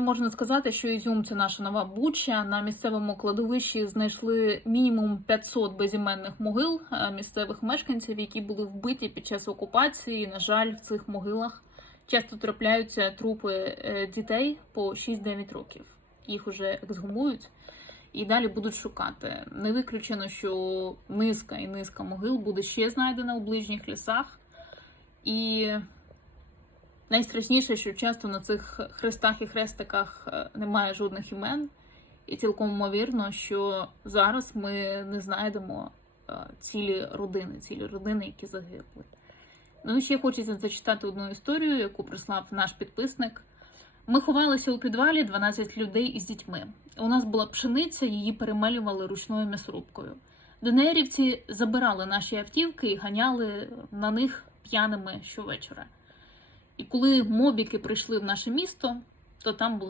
Можна сказати, що Ізюм це наша нова буча. На місцевому кладовищі знайшли мінімум 500 безіменних могил е, місцевих мешканців, які були вбиті під час окупації. На жаль, в цих могилах часто трапляються трупи е, дітей по 6-9 років. Їх уже ексгумують і далі будуть шукати. Не виключено, що низка і низка могил буде ще знайдена у ближніх лісах. І найстрашніше, що часто на цих хрестах і хрестиках е, немає жодних імен, і цілком ймовірно, що зараз ми не знайдемо е, цілі родини, цілі родини, які загибли. Ну, і ще хочеться зачитати одну історію, яку прислав наш підписник. Ми ховалися у підвалі 12 людей із дітьми. У нас була пшениця, її перемелювали ручною м'ясорубкою. ДНРівці забирали наші автівки і ганяли на них п'яними щовечора. Коли мобіки прийшли в наше місто, то там була